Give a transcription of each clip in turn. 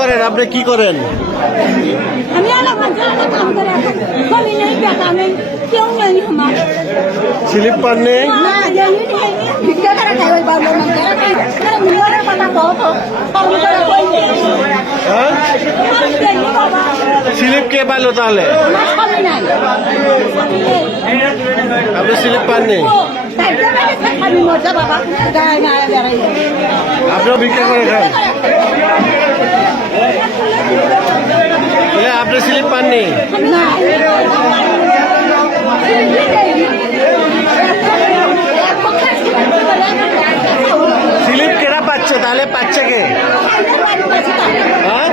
করেন আপনি কি করেন? আমি কাম করে কমি নেই টাকা নেই কেউ নেই আমার স্লিপ পান নেই? না ভিক্ষা করে খাই ওই বাবু না মিলিয়নের কথা কত কম করে কই হ্যাঁ স্লিপ কে পাইলো তাহলে? কমি নাই আপনি স্লিপ পান নেই? আমি মজা বাবা গায়ে গায়ে বেড়াই আপনিও ভিক্ষা করে খান? তাহলে আপনি স্লিপ পাননি? না স্লিপ কেনা পাচ্ছে তাহলে পাচ্ছে কে? হ্যাঁ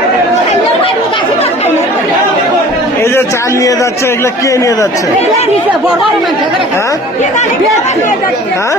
এই যে চাল নিয়ে যাচ্ছে এগুলো কে নিয়ে যাচ্ছে? হ্যাঁ হ্যাঁ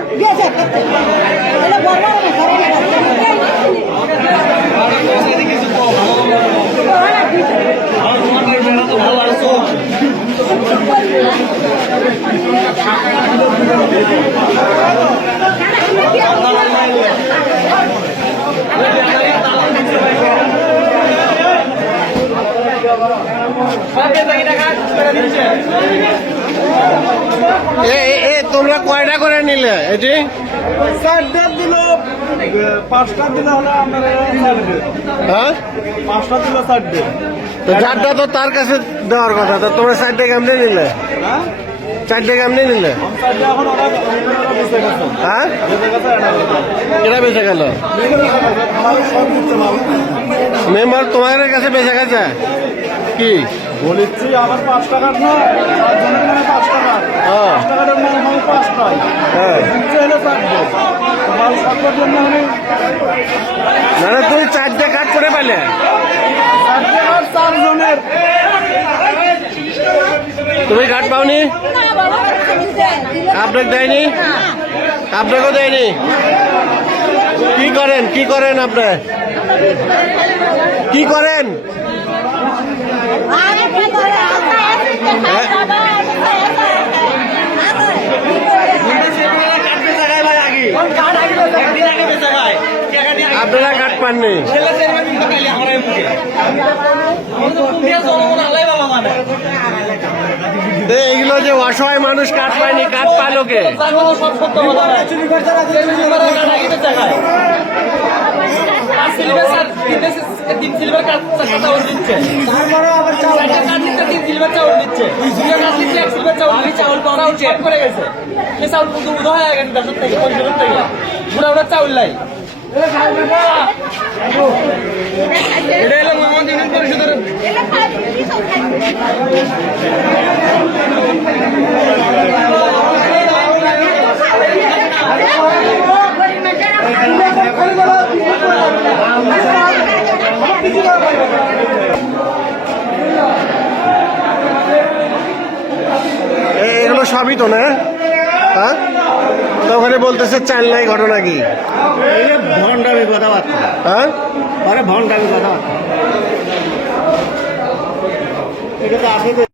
তোমরা কয়টা করে নিলে এটি? 4টা দিল 5টা দিলে হলে আমরা হ্যাঁ 5টা দিল 4টা। তো 4টা তো তার কাছে দেওয়ার কথা, তো তোমরা 4টা কেমনে নিলে? হ্যাঁ 4টা কেমনে নিলে? 4টা এখন ওরা বেঁচে গেছে। হ্যাঁ বেঁচে গেছে কেটা বেঁচে গেল? মেম্বার তোমাদের কাছে বেঁচে গেছে কি বলেছি আবার 5 টাকার না 4 জনের মানে 5 টাকা হ্যাঁ 5 টাকার মানে 5টাই হ্যাঁ হলো 4টা মাল সরকার জন্য মানে না না তুমি 4টা কাট করে পেলে 4 টাকার 4 জনের তুমি কাট পাওনি? আপনাকে দেয়নি? আপনাকেও দেয়নি? কি করেন আপনি? কি করেন? আপনারা কাট পাননি? এইগুলো যে অসহায় মানুষ কাট পায়নি, কাট পাইলো কে? চাউল নাই এটা হলো মোহাম্মদ ইউনিয়ন পরিষদের এগুলো সবই তো না? হ্যাঁ তো ওখানে বলতেছে চাল নাই, ঘটনা কি? ভণ্ডামি কথাবার্তা হ্যাঁ ভণ্ডামি কথাবার্তা এটা তো আসলে